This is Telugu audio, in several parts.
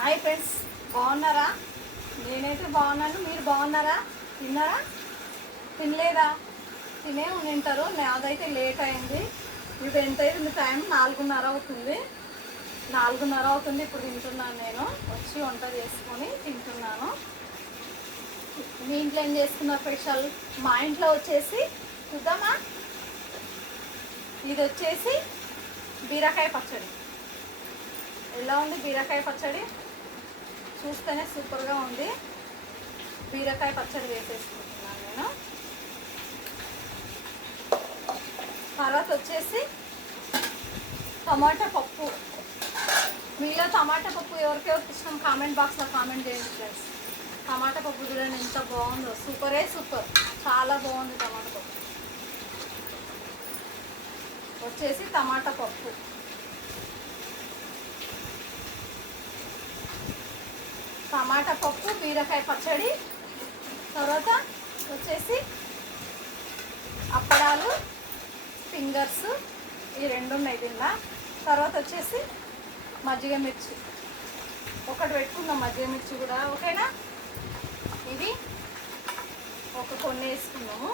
హాయ్ ఫ్రెండ్స్, బాగున్నారా? నేనైతే బాగున్నాను. మీరు బాగున్నారా? తిన్నారా? తినలేదా? తినే ఉంటారు. నాదైతే లేట్ అయింది. ఇప్పుడు ఎంత అయింది? టైం 4:30 అవుతుంది. 4:30 అవుతుంది. ఇప్పుడు తింటున్నాను. నేను వచ్చి వంట చేసుకొని తింటున్నాను. మీ ఇంట్లో ఏం చేసుకున్న స్పెషల్? మా ఇంట్లో వచ్చేసి చూద్దామా, ఇది వచ్చేసి బీరకాయ పచ్చడి. ఎలా ఉంది బీరకాయ పచ్చడి? చూస్తేనే సూపర్గా ఉంది. బీరకాయ పచ్చడి వేసేసుకుంటున్నాను నేను. తర్వాత వచ్చేసి టమాటా పప్పు. మీలో టమాటా పప్పు ఎవరికెవరికి ఇష్టం కామెంట్ బాక్స్లో కామెంట్ చేయండి ఫ్రెండ్స్. టమాటా పప్పు చూడండి ఎంత బాగుందో, సూపరే సూపర్, చాలా బాగుంది టమాటా పప్పు. వచ్చేసి టమాటా పప్పు, టమాటా పప్పు, బీరకాయ పచ్చడి. తర్వాత వచ్చేసి అప్పడాలు, ఫింగర్స్, ఈ రెండు ఉన్నాయి తిన్నా. తర్వాత వచ్చేసి మజ్జిగ మిర్చి ఒకటి పెట్టుకుందాం, మజ్జిగ మిర్చి కూడా ఓకేనా. ఇది కొన్ని వేసుకున్నాము,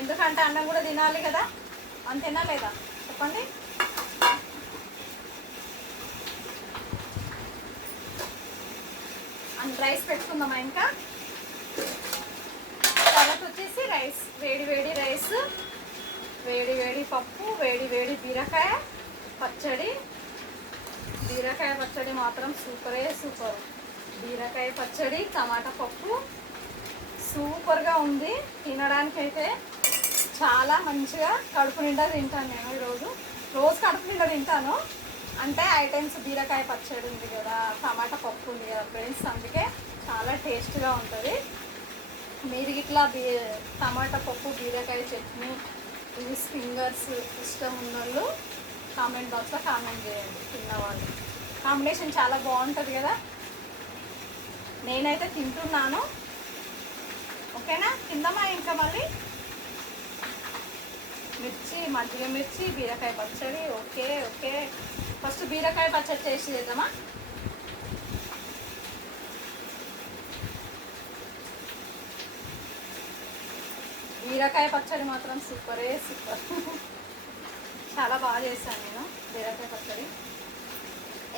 ఎందుకంటే అన్నం కూడా తినాలి కదా, అంతేనా లేదా చెప్పండి. రైస్ పెట్టుకుందామా ఇంకా. తర్వాత వచ్చేసి రైస్, వేడి వేడి రైస్, వేడి వేడి పప్పు, వేడి వేడి బీరకాయ పచ్చడి. బీరకాయ పచ్చడి మాత్రం సూపరే సూపర్. బీరకాయ పచ్చడి, టమాటా పప్పు సూపర్గా ఉంది. తినడానికి అయితే చాలా మంచిగా కడుపు నిండా తింటాను నేను. రోజు కడుపు నిండా తింటాను. అంటే ఐటమ్స్ బీరకాయ పచ్చడి ఉంది కదా, టమాటా పప్పు ఉంది కదా ఫ్రెండ్స్, అందుకే చాలా టేస్ట్గా ఉంటుంది. మీరు ఇట్లా టమాటా పప్పు, బీరకాయ చట్నీ, ఇవి ఫింగర్స్ ఇష్టం ఉన్నోళ్ళు కామెంట్ బాక్స్లో కామెంట్ చేయండి. తిన్నవాళ్ళు కాంబినేషన్ చాలా బాగుంటుంది కదా. నేనైతే తింటున్నాను ఓకేనా. తిందామా ఇంకా మళ్ళీ. మిర్చి, మజ్జిగ మిర్చి, బీరకాయ పచ్చడి. ఓకే ఓకే, ఫస్ట్ బీరకాయ పచ్చడి టేస్ట్ చేద్దామా. బీరకాయ పచ్చడి మాత్రం సూపరే సూపర్. చాలా బాగా చేశాను నేను బీరకాయ పచ్చడి.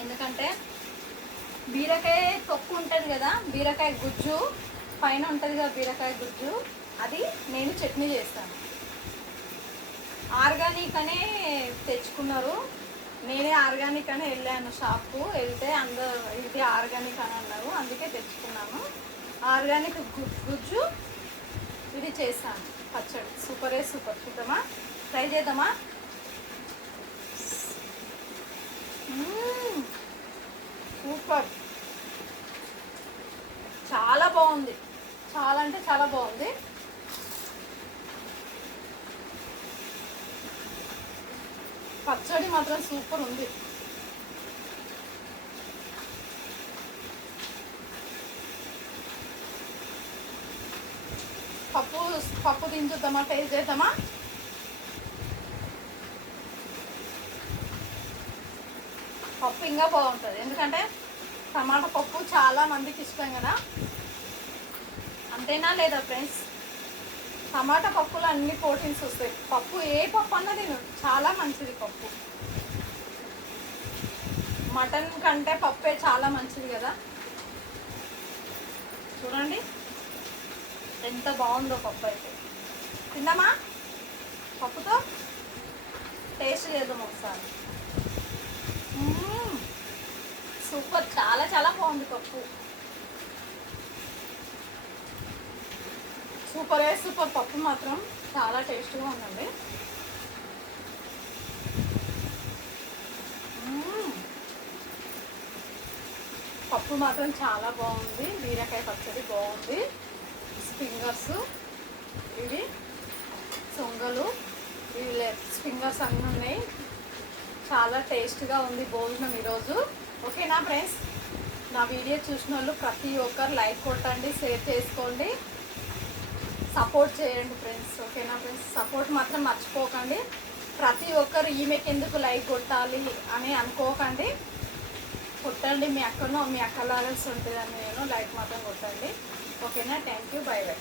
ఎందుకంటే బీరకాయ తొక్కు ఉంటుంది కదా, బీరకాయ గుజ్జు పైన ఉంటుంది కదా, బీరకాయ గుజ్జు అది నేను చట్నీ చేస్తాను. ఆర్గానిక్ అనే తెచ్చుకున్నారు. నేనే ఆర్గానిక్ అని వెళ్ళాను షాప్కు, వెళ్తే అందరూ ఇది ఆర్గానిక్ అని అన్నారు, అందుకే తెచ్చుకున్నాను. ఆర్గానిక్ గుజ్జు ఇది చేశాను పచ్చడి. సూపరే సూపర్. చూద్దామా, ట్రై చేద్దామా. సూపర్, చాలా బాగుంది. చాలా అంటే చాలా బాగుంది. పచ్చడి మాత్రం సూపర్ ఉంది. పప్పు దించుద్దామా, టేస్ట్ చేద్దామా. పప్పు ఇంకా బాగుంటుంది, ఎందుకంటే టమాటా పప్పు చాలా మందికి ఇష్టం కదా. అంతేనా లేదా ఫ్రెండ్స్? టమాటా పప్పులో అన్ని ప్రోటీన్స్ వస్తాయి. పప్పు ఏ పప్పు అన్నది చాలా మంచిది. పప్పు మటన్ కంటే పప్పే చాలా మంచిది కదా. చూడండి ఎంత బాగుందో పప్పు అయితే. తిందామా, పప్పుతో టేస్ట్ చేద్దాం ఒకసారి. సూపర్, చాలా చాలా బాగుంది పప్పు. సూపరే సూపర్. పప్పు మాత్రం చాలా టేస్ట్గా ఉందండి. పప్పు మాత్రం చాలా బాగుంది. బీరకాయ పచ్చడి బాగుంది. ఫింగర్స్, ఇవి సొంగలు, ఇవి ఫింగర్స్ అన్నీ ఉన్నాయి. చాలా టేస్ట్గా ఉంది భోజనం ఈరోజు. ఓకేనా ఫ్రెండ్స్? నా వీడియో చూసిన వాళ్ళు ప్రతి ఒక్కరు లైక్ కొట్టండి, షేర్ చేసుకోండి, సపోర్ట్ చేయండి ఫ్రెండ్స్. ఓకేనా ఫ్రెండ్స్? సపోర్ట్ మాత్రం మర్చిపోకండి. ప్రతి ఒక్కరు ఈమెకి ఎందుకు లైక్ కొట్టాలి అని అనుకోకండి. కొట్టండి, మీ అక్కను మీ అక్క లాగా ఉంటుందని నేను లైక్ మాత్రం కొట్టండి. ఓకేనా? Thank you, by by.